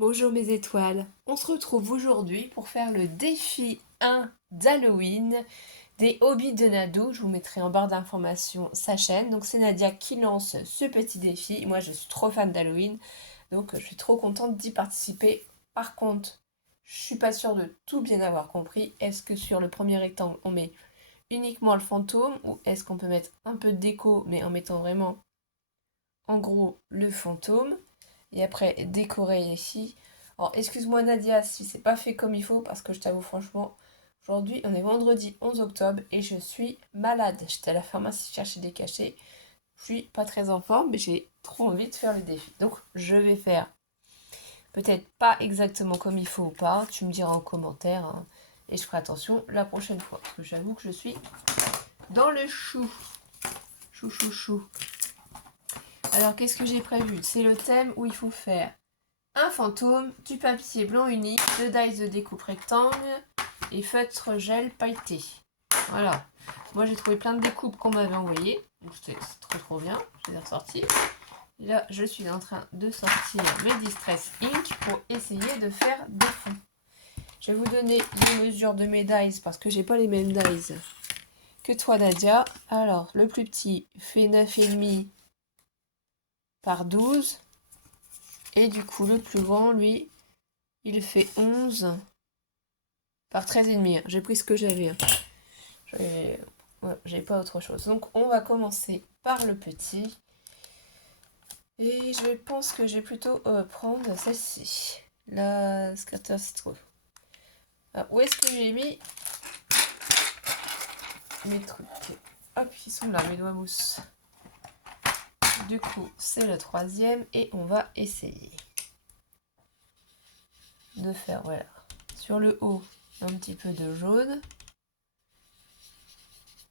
Bonjour mes étoiles, on se retrouve aujourd'hui pour faire le défi 1 d'Halloween des hobbies de Nadou. Je vous mettrai en barre d'informations sa chaîne. Donc c'est Nadia qui lance ce petit défi. Moi je suis trop fan d'Halloween, donc je suis trop contente d'y participer. Par contre, je suis pas sûre de tout bien avoir compris. Est-ce que sur le premier rectangle on met uniquement le fantôme ou est-ce qu'on peut mettre un peu de déco mais en mettant vraiment en gros le fantôme et après décorer ici. Alors excuse-moi Nadia si c'est pas fait comme il faut parce que je t'avoue franchement, aujourd'hui on est vendredi 11 octobre et je suis malade. J'étais à la pharmacie chercher des cachets. Je suis pas très en forme mais j'ai trop envie de faire le défi. Donc je vais faire peut-être pas exactement comme il faut ou pas. Tu me diras en commentaire hein, et je ferai attention la prochaine fois parce que j'avoue que je suis dans le chou. Chou chou chou. Alors qu'est-ce que j'ai prévu? C'est le thème où il faut faire un fantôme, du papier blanc uni, 2 dice de découpe rectangle et feutre gel pailleté. Voilà. Moi j'ai trouvé plein de découpes qu'on m'avait envoyées. Donc c'est trop bien. Je les ai ressorties. Et là je suis en train de sortir mes Distress Ink pour essayer de faire des fonds. Je vais vous donner les mesures de mes dice parce que j'ai pas les mêmes dice que toi Nadia. Alors le plus petit fait 9,5 par 12. Et du coup le plus grand lui il fait 11 par 13,5. J'ai pris ce que j'avais. J'ai pas autre chose. Donc on va commencer par le petit. Et je pense que je vais plutôt prendre celle-ci. La Scatter Citron. Ah, où est-ce que j'ai mis mes trucs? Hop, ils sont là, mes doigts mousse. Du coup, c'est le troisième. Et on va essayer de faire, voilà. Sur le haut, un petit peu de jaune.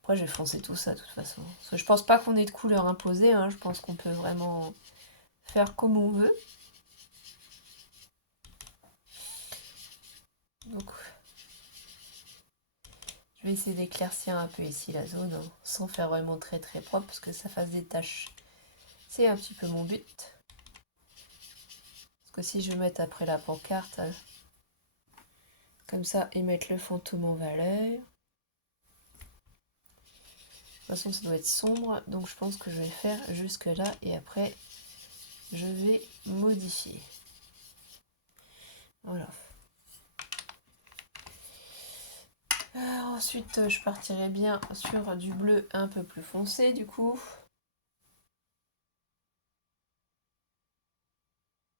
Après, je vais foncer tout ça de toute façon. Parce que je pense pas qu'on ait de couleur imposée. Hein. Je pense qu'on peut vraiment faire comme on veut. Donc, je vais essayer d'éclaircir un peu ici la zone, hein, sans faire vraiment très propre, parce que ça fasse des taches. C'est un petit peu mon but. Parce que si je mets après la pancarte, comme ça, et mettre le fantôme en valeur. De toute façon, ça doit être sombre, donc je pense que je vais faire jusque là, et après, je vais modifier. Voilà. Ensuite, je partirai bien sur du bleu un peu plus foncé, du coup.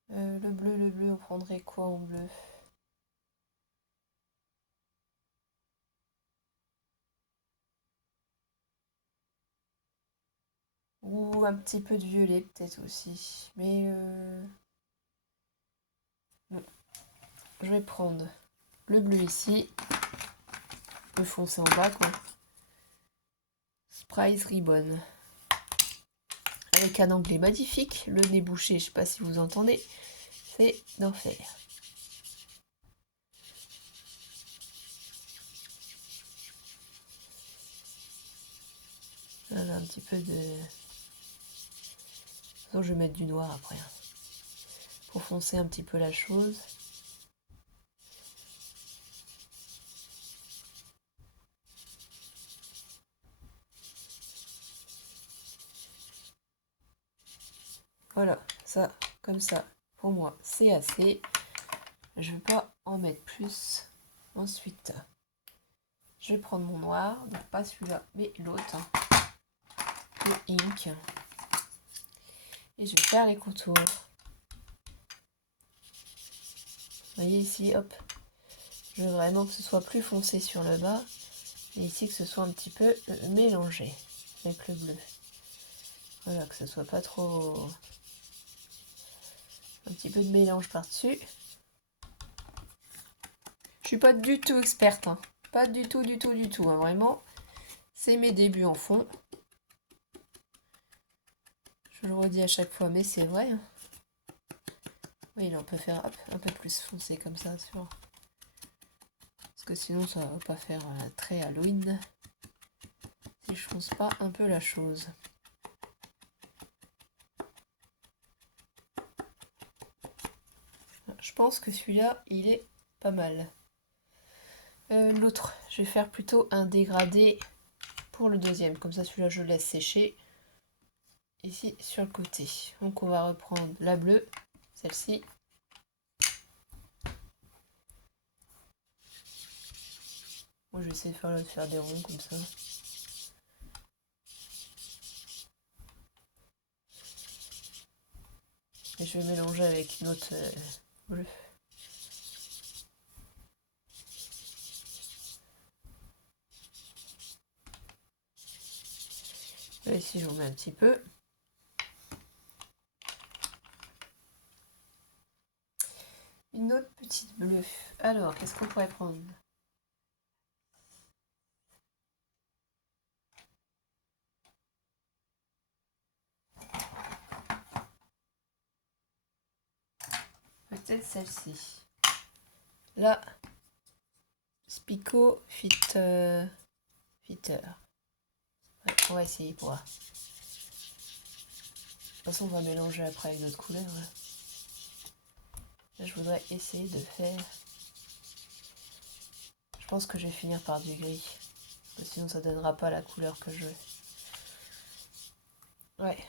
Le bleu, on prendrait quoi en bleu? Ou un petit peu de violet peut-être aussi. Mais non. Je vais prendre le bleu ici. Le foncé en bas quoi. Surprise Ribbon. Avec un anglais magnifique. Le nez bouché, je sais pas si vous entendez. C'est d'enfer. Voilà, un petit peu de... Je vais mettre du noir après. Pour foncer un petit peu la chose. Voilà, ça, comme ça, pour moi, c'est assez. Je ne vais pas en mettre plus. Ensuite, je vais prendre mon noir, donc pas celui-là, mais l'autre, le ink. Et je vais faire les contours. Vous voyez ici, hop, je veux vraiment que ce soit plus foncé sur le bas. Et ici, que ce soit un petit peu mélangé avec le bleu. Voilà, que ce soit pas trop... Un petit peu de mélange par-dessus. Je suis pas du tout experte, hein. Pas du tout, hein. Vraiment, c'est mes débuts en fond. Je le redis à chaque fois, mais c'est vrai. Hein. Oui, là, on peut faire hop, un peu plus foncé comme ça, sur... Parce que sinon, ça va pas faire très Halloween. Si je fonce pas un peu la chose. Je pense que celui-là, il est pas mal. L'autre, je vais faire plutôt un dégradé pour le deuxième. Comme ça, celui-là, je le laisse sécher. Ici, sur le côté. Donc, on va reprendre la bleue, celle-ci. Moi, je vais essayer de faire des ronds comme ça. Et je vais mélanger avec une autre bleue. Là, ici, je remets un petit peu. Une autre petite bleue. Alors, qu'est-ce qu'on pourrait prendre? Peut-être celle-ci. Là, Spico Fitter. Ouais, on va essayer pour voir. De toute façon, on va mélanger après avec d'autres couleurs. Là, je voudrais essayer de faire... Je pense que je vais finir par du gris. Parce que sinon, ça donnera pas la couleur que je veux. Ouais.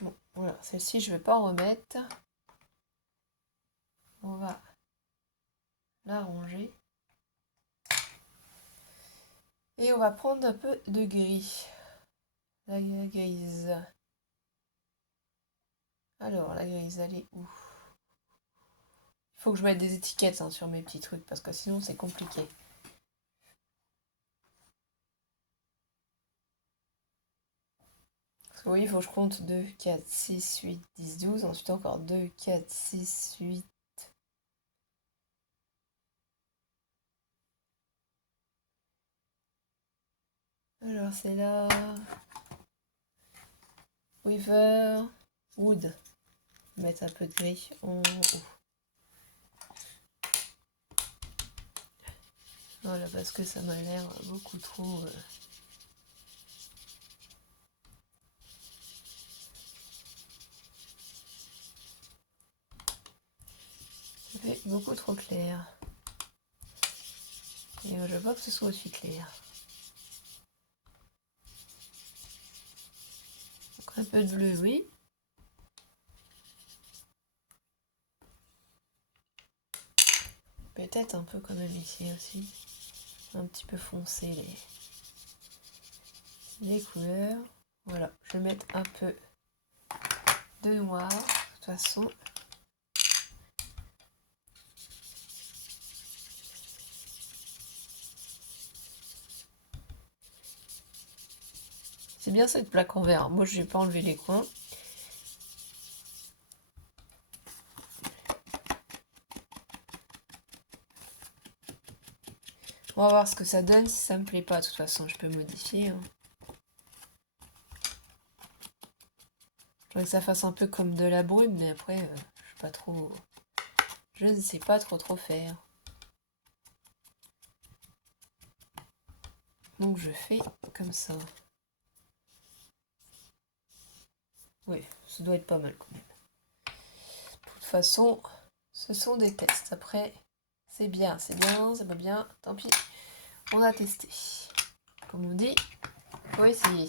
Bon, voilà. Celle-ci, je vais pas en remettre. On va la ranger. Et on va prendre un peu de gris. La grise. Alors, la grise, elle est où? Il faut que je mette des étiquettes sur mes petits trucs, parce que sinon, c'est compliqué. Parce que oui, il faut que je compte 2, 4, 6, 8, 10, 12. Ensuite, encore 2, 4, 6, 8. Alors, c'est là. River. Wood. Mettre un peu de gris en haut. Voilà, parce que ça m'a l'air beaucoup trop... Ça fait beaucoup trop clair. Et je veux pas que ce soit aussi clair. Donc, un peu de bleu, oui. Peut-être un peu quand même ici aussi. Un petit peu foncé les couleurs. Voilà, je vais mettre un peu de noir. De toute façon, c'est bien cette plaque en verre. Moi, je n'ai pas enlevé les coins. On va voir ce que ça donne. Si ça me plaît pas, de toute façon, je peux modifier. Je voudrais que ça fasse un peu comme de la brume, mais après, je suis pas trop... Je ne sais pas trop faire. Donc je fais comme ça. Oui, ça doit être pas mal quand même. De toute façon, ce sont des tests. Après, c'est bien, c'est pas bien, tant pis. On a testé. Comme on dit, faut essayer.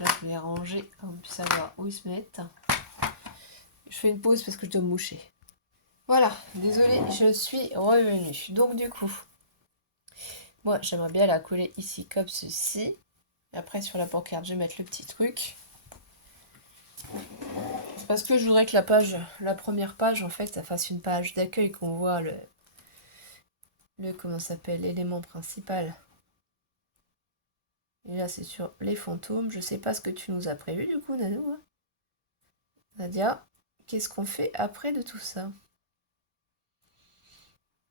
Là, je vais les ranger pour qu'on puisse savoir où ils se mettent. Je fais une pause parce que je dois me moucher. Voilà, désolée, je suis revenue. Donc du coup, moi j'aimerais bien la coller ici comme ceci. Après sur la pancarte, je vais mettre le petit truc. C'est parce que je voudrais que la première page, en fait, ça fasse une page d'accueil, qu'on voit comment ça s'appelle, l'élément principal. Et là, c'est sur les fantômes. Je sais pas ce que tu nous as prévu, du coup, Nanou. Nadia, qu'est-ce qu'on fait après de tout ça?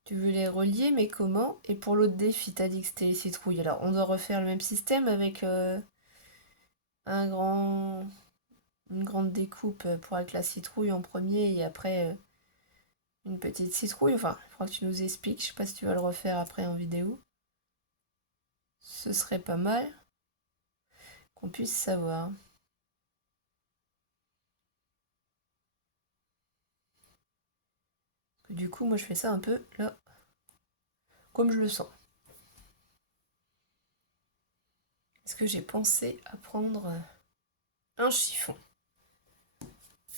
Tu veux les relier, mais comment? Et pour l'autre défi, t'as dit que c'était les citrouilles. Alors, on doit refaire le même système avec une grande découpe pour avec la citrouille en premier et après une petite citrouille. Enfin, il faudra que tu nous expliques. Je sais pas si tu vas le refaire après en vidéo. Ce serait pas mal qu'on puisse savoir. Du coup, moi je fais ça un peu là, comme je le sens. Est-ce que j'ai pensé à prendre un chiffon?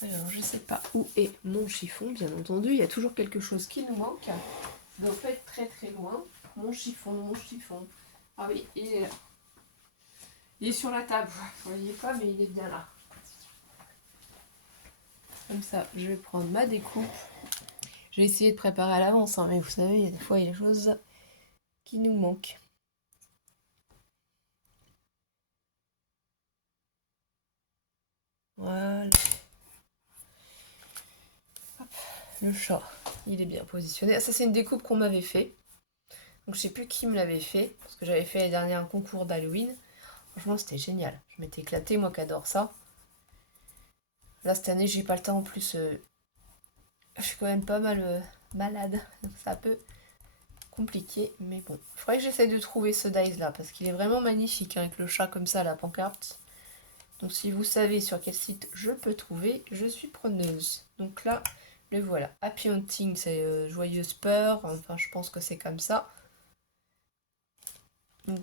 Alors, je sais pas où est mon chiffon, bien entendu. Il y a toujours quelque chose qui nous manque. Ça doit pas être très très loin. Mon chiffon, mon chiffon. Ah oui, il est là. Il est sur la table. Vous voyez pas, mais il est bien là. Comme ça, je vais prendre ma découpe. Je vais essayer de préparer à l'avance, hein, mais vous savez, il y a des fois, il y a des choses qui nous manquent. Voilà. Hop, le chat, il est bien positionné. Ça, c'est une découpe qu'on m'avait fait. Donc, je sais plus qui me l'avait fait, parce que j'avais fait l'année dernière un concours d'Halloween. Franchement, c'était génial. Je m'étais éclatée, moi qui adore ça. Là, cette année, j'ai pas le temps en plus. Je suis quand même pas mal malade. Donc, c'est un peu compliqué. Mais bon, il faudrait que j'essaye de trouver ce dice là. Parce qu'il est vraiment magnifique hein, avec le chat comme ça, la pancarte. Donc, si vous savez sur quel site je peux trouver, je suis preneuse. Donc là, le voilà. Happy Hunting, c'est joyeuse peur. Enfin, je pense que c'est comme ça. Donc,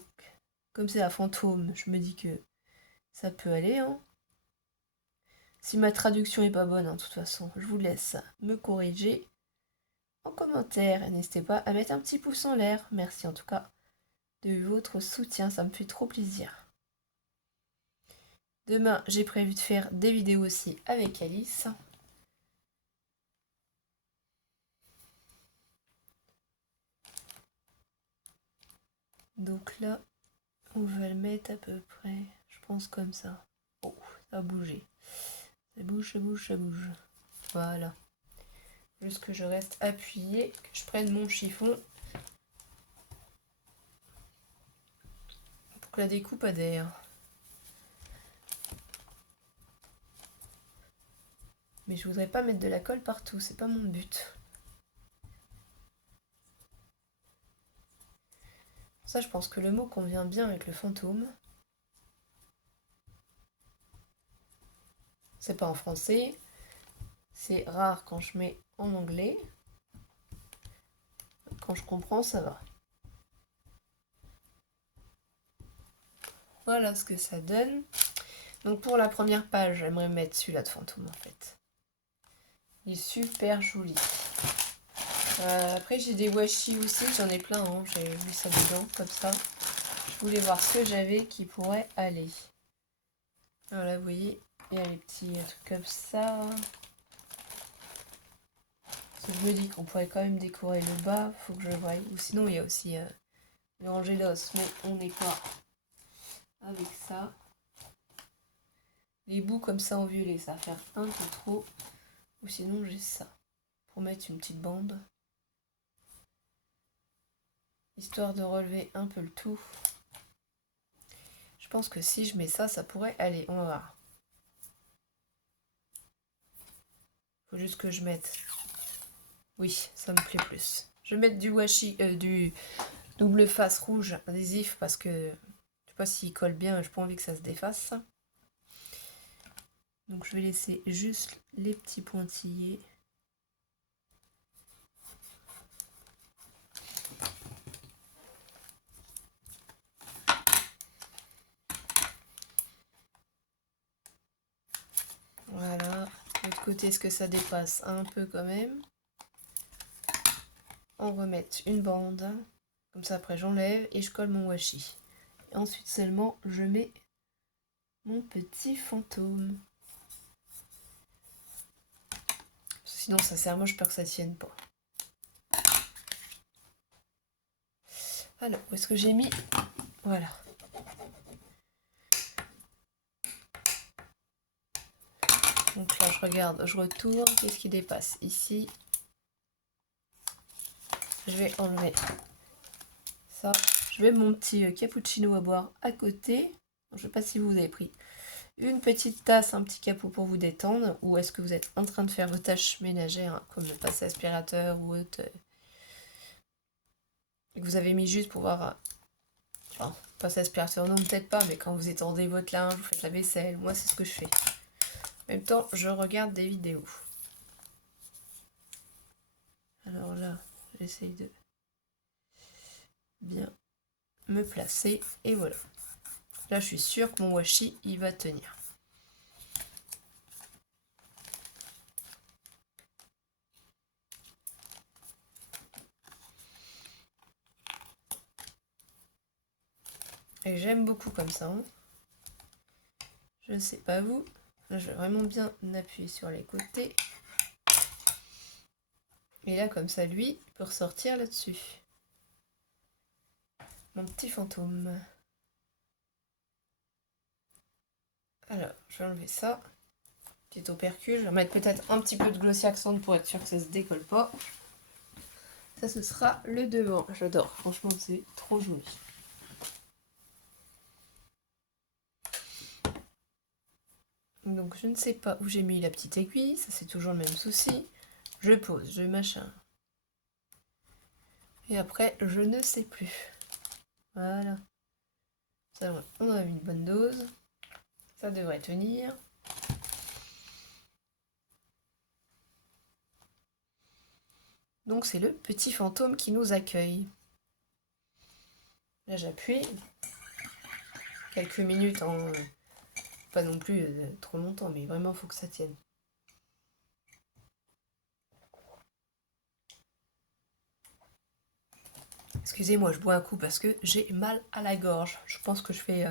comme c'est un fantôme, je me dis que ça peut aller. Hein. Si ma traduction est pas bonne, hein, de toute façon, je vous laisse me corriger en commentaire. Et n'hésitez pas à mettre un petit pouce en l'air. Merci en tout cas de votre soutien, ça me fait trop plaisir. Demain, j'ai prévu de faire des vidéos aussi avec Alice. Donc là, on va le mettre à peu près, je pense comme ça. Oh, ça a bougé. Ça bouge, ça bouge, ça bouge. Voilà. Juste que je reste appuyée, que je prenne mon chiffon pour que la découpe adhère. Mais je voudrais pas mettre de la colle partout, c'est pas mon but. Ça, je pense que le mot convient bien avec le fantôme. C'est pas en français. C'est rare quand je mets en anglais. Quand je comprends, ça va. Voilà ce que ça donne. Donc pour la première page, j'aimerais mettre celui-là de fantôme en fait. Il est super joli. Après j'ai des washi aussi, j'en ai plein, hein. J'ai vu ça dedans comme ça. Je voulais voir ce que j'avais qui pourrait aller. Voilà, vous voyez, il y a les petits trucs comme ça. Parce que je me dis qu'on pourrait quand même décorer le bas, faut que je voie. Ou sinon il y a aussi le rangé d'os, mais on n'est pas avec ça. Les bouts comme ça en violet, ça va faire un peu trop. Ou sinon j'ai ça, pour mettre une petite bande. Histoire de relever un peu le tout. Je pense que si je mets ça, ça pourrait aller. On va voir. Faut juste que je mette... Oui, ça me plaît plus. Je vais mettre du washi, du double face rouge adhésif parce que je sais pas s'il colle bien, j'ai pas envie que ça se défasse. Donc je vais laisser juste les petits pointillés. Voilà. De l'autre côté, est-ce que ça dépasse un peu quand même? On remet une bande. Comme ça, après, j'enlève et je colle mon washi. Et ensuite seulement, je mets mon petit fantôme. Sinon, ça sert moche, j'espère que ça tienne pas. Alors, où est-ce que j'ai mis? Voilà. Donc là, je regarde, je retourne. Qu'est-ce qui dépasse? Ici, je vais enlever ça. Je vais mon petit cappuccino à boire à côté. Je ne sais pas si vous avez pris une petite tasse, un petit capot pour vous détendre. Ou est-ce que vous êtes en train de faire vos tâches ménagères, hein, comme le passé aspirateur ou autre. Et que vous avez mis juste pour voir... Enfin, passé aspirateur, non, peut-être pas, mais quand vous étendez votre linge, vous faites la vaisselle. Moi, c'est ce que je fais. En même temps, je regarde des vidéos. Alors là, j'essaye de bien me placer et voilà. Là, je suis sûre que mon washi, il va tenir. Et j'aime beaucoup comme ça. Hein. Je ne sais pas vous. Là, je vais vraiment bien appuyer sur les côtés. Et là, comme ça, lui, il peut ressortir là-dessus. Mon petit fantôme. Alors, je vais enlever ça. Petit opercule. Je vais mettre peut-être un petit peu de Glossy Accent pour être sûr que ça se décolle pas. Ça, ce sera le devant. J'adore. Franchement, c'est trop joli. Donc, je ne sais pas où j'ai mis la petite aiguille. Ça, c'est toujours le même souci. Je pose, je machin. Et après, je ne sais plus. Voilà. Ça, on a une bonne dose. Ça devrait tenir. Donc c'est le petit fantôme qui nous accueille. Là j'appuie. Quelques minutes en... pas non plus trop longtemps, mais vraiment il faut que ça tienne. Excusez-moi, je bois un coup parce que j'ai mal à la gorge. Je pense que je fais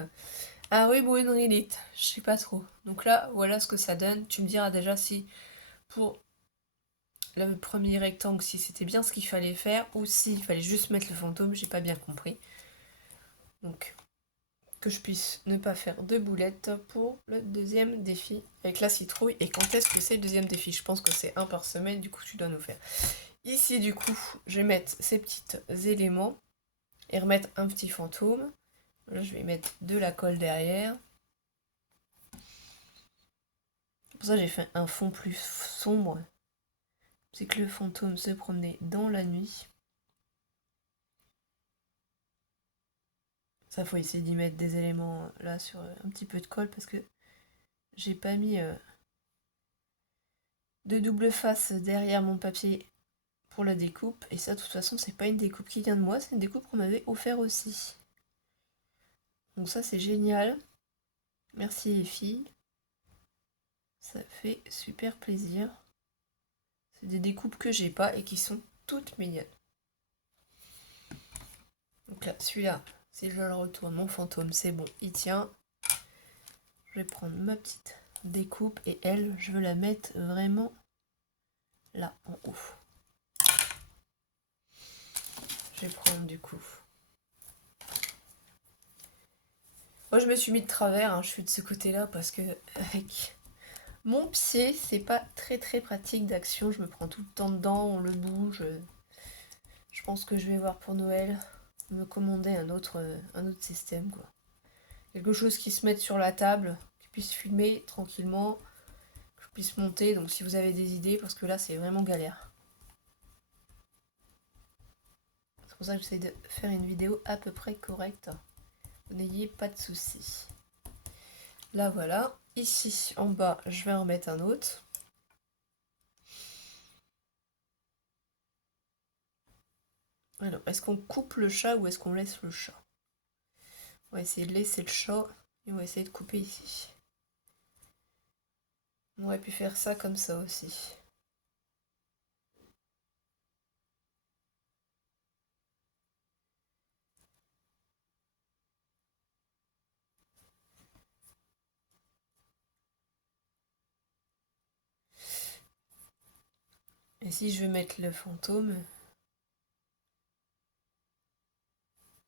un rhume ou une rhinite. Je sais pas trop. Donc là, voilà ce que ça donne. Tu me diras déjà si pour le premier rectangle, si c'était bien ce qu'il fallait faire ou s'il fallait juste mettre le fantôme. J'ai pas bien compris. Donc, que je puisse ne pas faire de boulettes pour le deuxième défi avec la citrouille. Et quand est-ce que c'est le deuxième défi? Je pense que c'est un par semaine, du coup tu dois nous faire. Ici du coup, je vais mettre ces petits éléments et remettre un petit fantôme. Là je vais mettre de la colle derrière. Pour ça j'ai fait un fond plus sombre. C'est que le fantôme se promenait dans la nuit. Ça faut essayer d'y mettre des éléments là sur un petit peu de colle parce que j'ai pas mis de double face derrière mon papier pour la découpe. Et ça, de toute façon, c'est pas une découpe qui vient de moi, c'est une découpe qu'on m'avait offert aussi. Donc ça, c'est génial. Merci les filles. Ça fait super plaisir. C'est des découpes que j'ai pas et qui sont toutes mignonnes. Donc là, celui-là, si je le retourne, mon fantôme, c'est bon, il tient. Je vais prendre ma petite découpe et elle, je veux la mettre vraiment là, en haut. Je vais prendre du coup. Moi, je me suis mis de travers, hein, je suis de ce côté-là parce que avec mon pied, c'est pas très très pratique d'action. Je me prends tout le temps dedans, on le bouge. Je pense que je vais voir pour Noël me commander un autre système, quoi. Quelque chose qui se mette sur la table, qui puisse filmer tranquillement, que je puisse monter. Donc si vous avez des idées, parce que là c'est vraiment galère. C'est pour ça que j'essaie de faire une vidéo à peu près correcte. Vous n'ayez pas de soucis. Là voilà. Ici en bas, je vais en remettre un autre. Alors, est-ce qu'on coupe le chat ou est-ce qu'on laisse le chat? On va essayer de laisser le chat et on va essayer de couper ici. On aurait pu faire ça comme ça aussi. Et si je veux mettre le fantôme,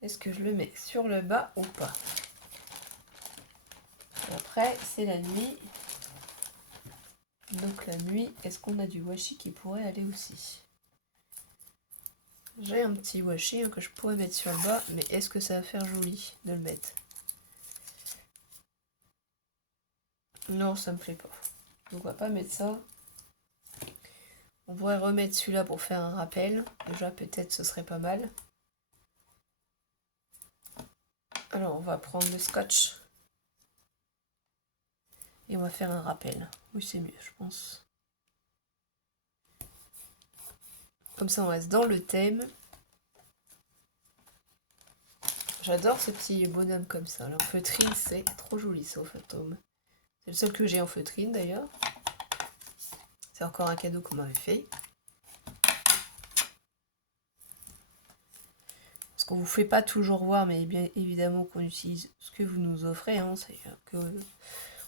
est-ce que je le mets sur le bas ou pas? Après, c'est la nuit. Donc la nuit, est-ce qu'on a du washi qui pourrait aller aussi? J'ai un petit washi que je pourrais mettre sur le bas, mais est-ce que ça va faire joli de le mettre? Non, ça me plaît pas. Donc on va pas mettre ça. On pourrait remettre celui-là pour faire un rappel. Déjà, peut-être ce serait pas mal. Alors, on va prendre le scotch. Et on va faire un rappel. Oui, c'est mieux, je pense. Comme ça, on reste dans le thème. J'adore ce petit bonhomme comme ça. En feutrine, c'est trop joli, ça, au fantôme. C'est le seul que j'ai en feutrine, d'ailleurs. C'est encore un cadeau qu'on m'avait fait. Parce qu'on vous fait pas toujours voir, mais bien évidemment qu'on utilise ce que vous nous offrez. Hein, c'est que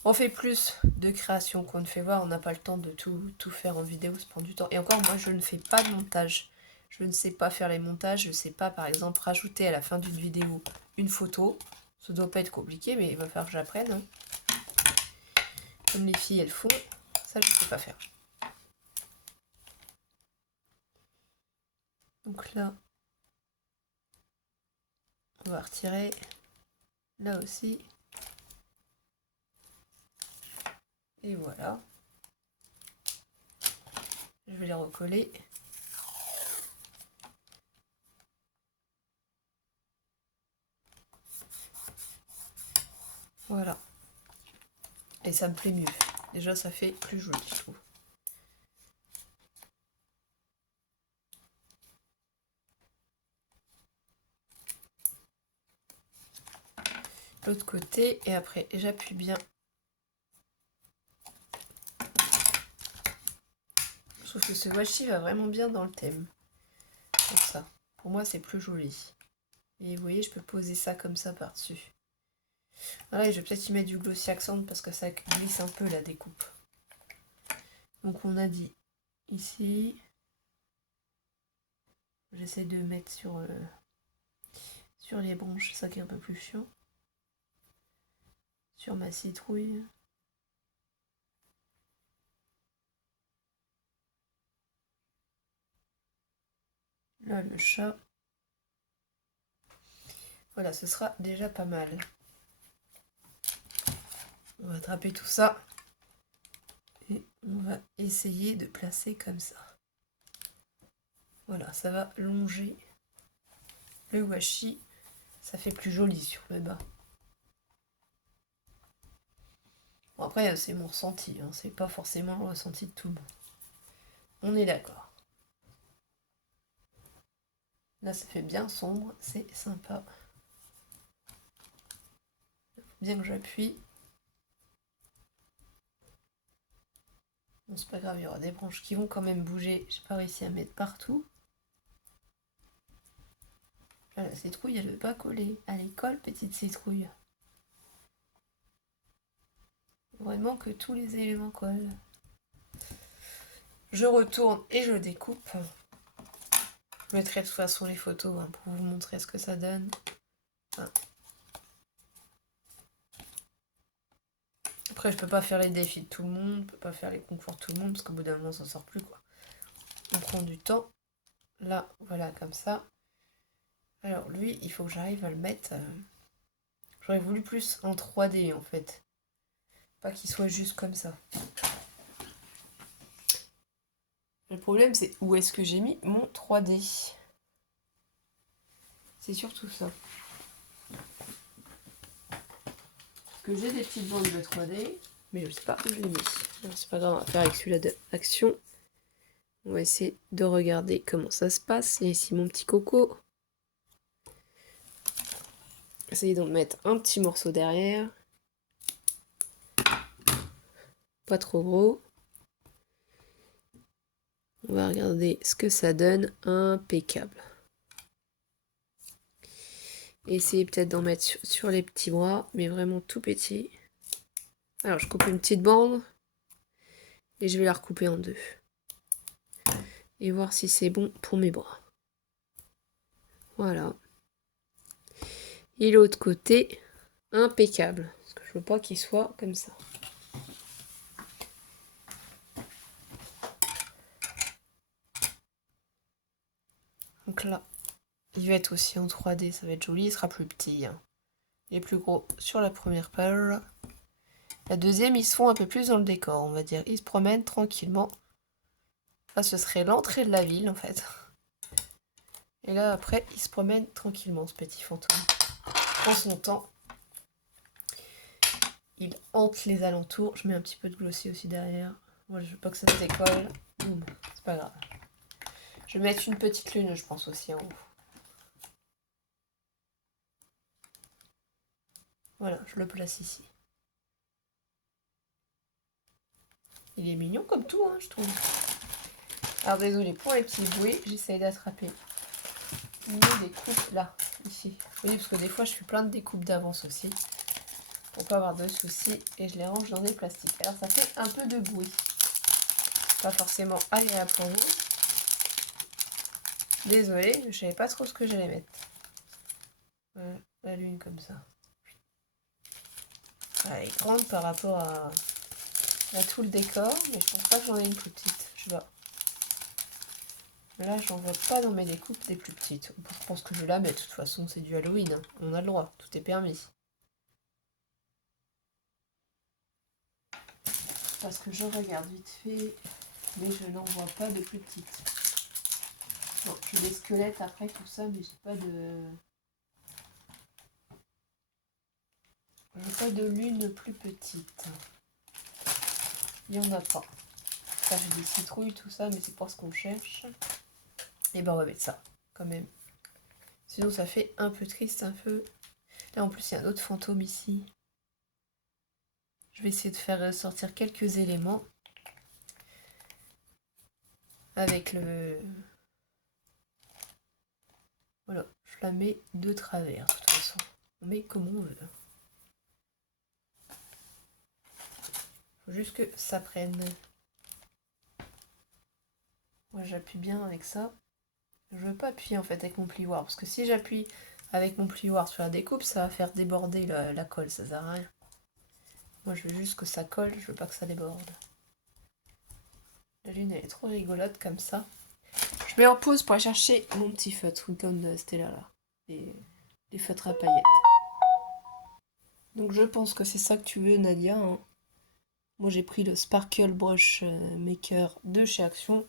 on fait plus de création qu'on ne fait voir. On n'a pas le temps de tout faire en vidéo, ça prend du temps. Et encore, moi, je ne fais pas de montage. Je ne sais pas faire les montages. Je ne sais pas, par exemple, rajouter à la fin d'une vidéo une photo. Ça doit pas être compliqué, mais il va falloir que j'apprenne. Hein. Comme les filles, elles font. Ça, je ne sais pas faire. Donc là, on va retirer. Là aussi. Et voilà. Je vais les recoller. Voilà. Et ça me plaît mieux. Déjà, ça fait plus joli, je trouve. L'autre côté, et après, j'appuie bien. Je trouve que ce washi va vraiment bien dans le thème. Comme ça. Pour moi, c'est plus joli. Et vous voyez, je peux poser ça comme ça par-dessus. Voilà, et je vais peut-être y mettre du glossy accent parce que ça glisse un peu la découpe. Donc on a dit ici. J'essaie de mettre sur les branches, c'est ça qui est un peu plus chiant. Sur ma citrouille. Là, le chat. Voilà, ce sera déjà pas mal. On va attraper tout ça. Et on va essayer de placer comme ça. Voilà, ça va longer le washi. Ça fait plus joli sur le bas. Bon, après, c'est mon ressenti. Hein, c'est pas forcément le ressenti de tout le monde. On est d'accord. Là, ça fait bien sombre. C'est sympa. Bien que j'appuie. Bon, c'est pas grave, il y aura des branches qui vont quand même bouger. J'ai pas réussi à mettre partout. Là, la citrouille, elle veut pas coller. Allez, colle, petite citrouille. Vraiment que tous les éléments collent. Je retourne et je découpe. Je mettrai de toute façon les photos hein, pour vous montrer ce que ça donne. Hein. Après, je peux pas faire les défis de tout le monde, je peux pas faire les concours de tout le monde, parce qu'au bout d'un moment, ça sort plus, quoi. On prend du temps. Là, voilà, comme ça. Alors, lui, il faut que j'arrive à le mettre... J'aurais voulu plus en 3D, en fait. Pas qu'il soit juste comme ça. Le problème, c'est où est-ce que j'ai mis mon 3D. C'est surtout ça. Parce que j'ai des petites bandes de 3D, mais je sais pas où je les mets. C'est pas grave, on va faire avec celui-là d'action. On va essayer de regarder comment ça se passe. Et ici mon petit coco. Essayez d'en mettre un petit morceau derrière. Pas trop gros. On va regarder ce que ça donne. Impeccable. Essayez peut-être d'en mettre sur les petits bras, mais vraiment tout petit. Alors je coupe une petite bande. Et je vais la recouper en deux. Et voir si c'est bon pour mes bras. Voilà. Et l'autre côté, impeccable. Parce que je veux pas qu'il soit comme ça. Donc là, il va être aussi en 3D, ça va être joli, il sera plus petit. Hein. Il est plus gros sur la première page. La deuxième, ils se font un peu plus dans le décor, on va dire. Ils se promènent tranquillement. Là, ce serait l'entrée de la ville, en fait. Et là, après, il se promène tranquillement, ce petit fantôme. Prend son temps. Il hante les alentours. Je mets un petit peu de glossy aussi derrière. Moi, je veux pas que ça se décolle. C'est pas grave. Je vais mettre une petite lune, je pense, aussi en haut. Voilà, je le place ici. Il est mignon comme tout, hein, je trouve. Alors désolé pour les petits bruits, j'essaye d'attraper une découpe là, ici. Oui, parce que des fois je fais plein de découpes d'avance aussi, pour pas avoir de soucis, et je les range dans des plastiques. Alors ça fait un peu de bruit. Pas forcément agréable pour vous. Désolée, je savais pas trop ce que j'allais mettre. Voilà, la lune comme ça. Elle est grande par rapport à tout le décor, mais je pense pas que j'en ai une plus petite. Je sais pas. Là, j'en vois pas dans mes découpes des plus petites. Je pense que je vais la mettre. De toute façon, c'est du Halloween, hein. On a le droit, tout est permis. Parce que je regarde vite fait, mais je n'en vois pas de plus petites. Bon, j'ai des squelettes après, tout ça, mais j'ai pas de... J'ai pas de lune plus petite. Il n'y en a pas. Enfin, j'ai des citrouilles, tout ça, mais c'est pas ce qu'on cherche. Et ben on va mettre ça, quand même. Sinon ça fait un peu triste, un peu... Là en plus il y a un autre fantôme ici. Je vais essayer de faire sortir quelques éléments. Avec le... Voilà, je la mets de travers, de toute façon. On met comme on veut. Faut juste que ça prenne. Moi j'appuie bien avec ça. Je veux pas appuyer en fait avec mon plioir, parce que si j'appuie avec mon plioir sur la découpe, ça va faire déborder la colle, ça sert à rien. Moi je veux juste que ça colle, je veux pas que ça déborde. La lune elle est trop rigolote comme ça. Je mets en pause pour aller chercher mon petit feutre, comme de Stella là. Les feutres à paillettes. Donc je pense que c'est ça que tu veux Nadia, hein. Moi j'ai pris le Sparkle Brush Maker de chez Action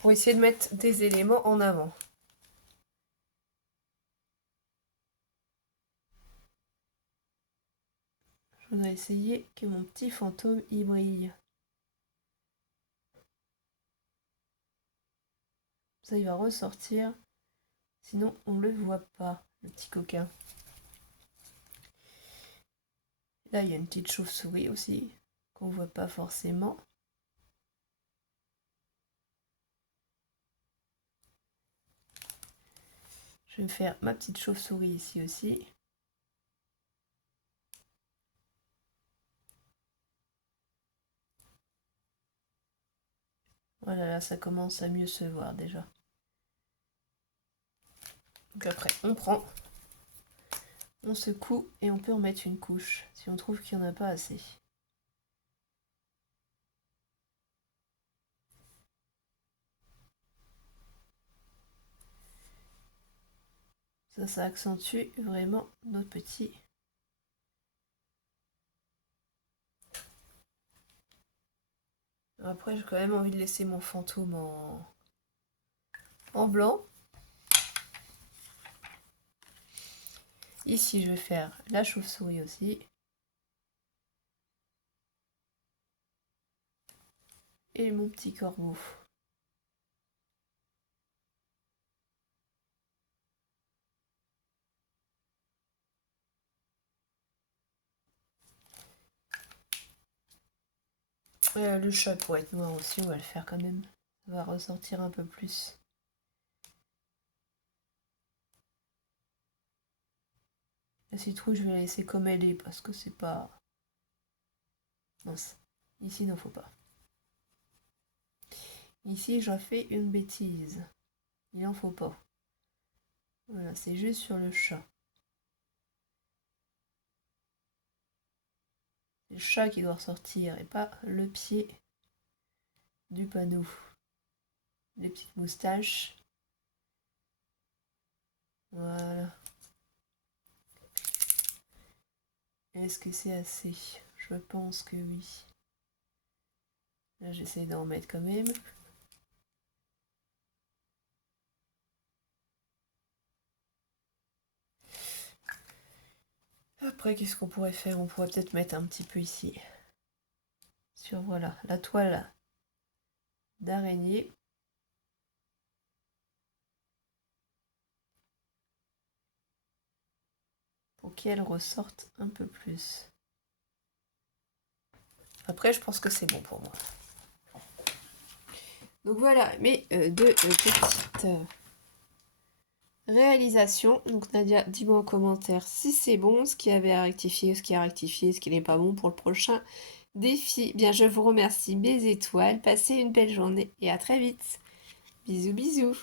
pour essayer de mettre des éléments en avant. Je voudrais essayer que mon petit fantôme y brille. Ça il va ressortir, sinon on le voit pas, le petit coquin. Là il y a une petite chauve-souris aussi, qu'on voit pas forcément. Je vais me faire ma petite chauve-souris ici aussi. Voilà, là ça commence à mieux se voir déjà. Donc après on prend, on secoue et on peut en mettre une couche si on trouve qu'il n'y en a pas assez. Ça accentue vraiment notre petit. Après, j'ai quand même envie de laisser mon fantôme en blanc. Ici, je vais faire la chauve-souris aussi. Et mon petit corbeau. Le chat pourrait être noir aussi, on va le faire quand même. Ça va ressortir un peu plus. La citrouille, je vais la laisser comme elle est parce que c'est pas... Mince. Ici, il n'en faut pas. Ici, j'en fais une bêtise. Il n'en faut pas. Voilà, c'est juste sur le chat. C'est le chat qui doit ressortir et pas le pied du panneau. Les petites moustaches. Voilà. Est-ce que c'est assez? Je pense que oui. Là, j'essaie d'en mettre quand même. Après, qu'est-ce qu'on pourrait faire? On pourrait peut-être mettre un petit peu ici. Sur, voilà, la toile d'araignée. pour qu'elle ressorte un peu plus. Après, je pense que c'est bon pour moi. Donc voilà mes deux petites réalisations. Donc Nadia, dis-moi en commentaire si c'est bon, ce qu'il y avait à rectifier, ce qui a rectifié, ce qui n'est pas bon pour le prochain défi. Bien, je vous remercie, mes étoiles. Passez une belle journée et à très vite. Bisous, bisous.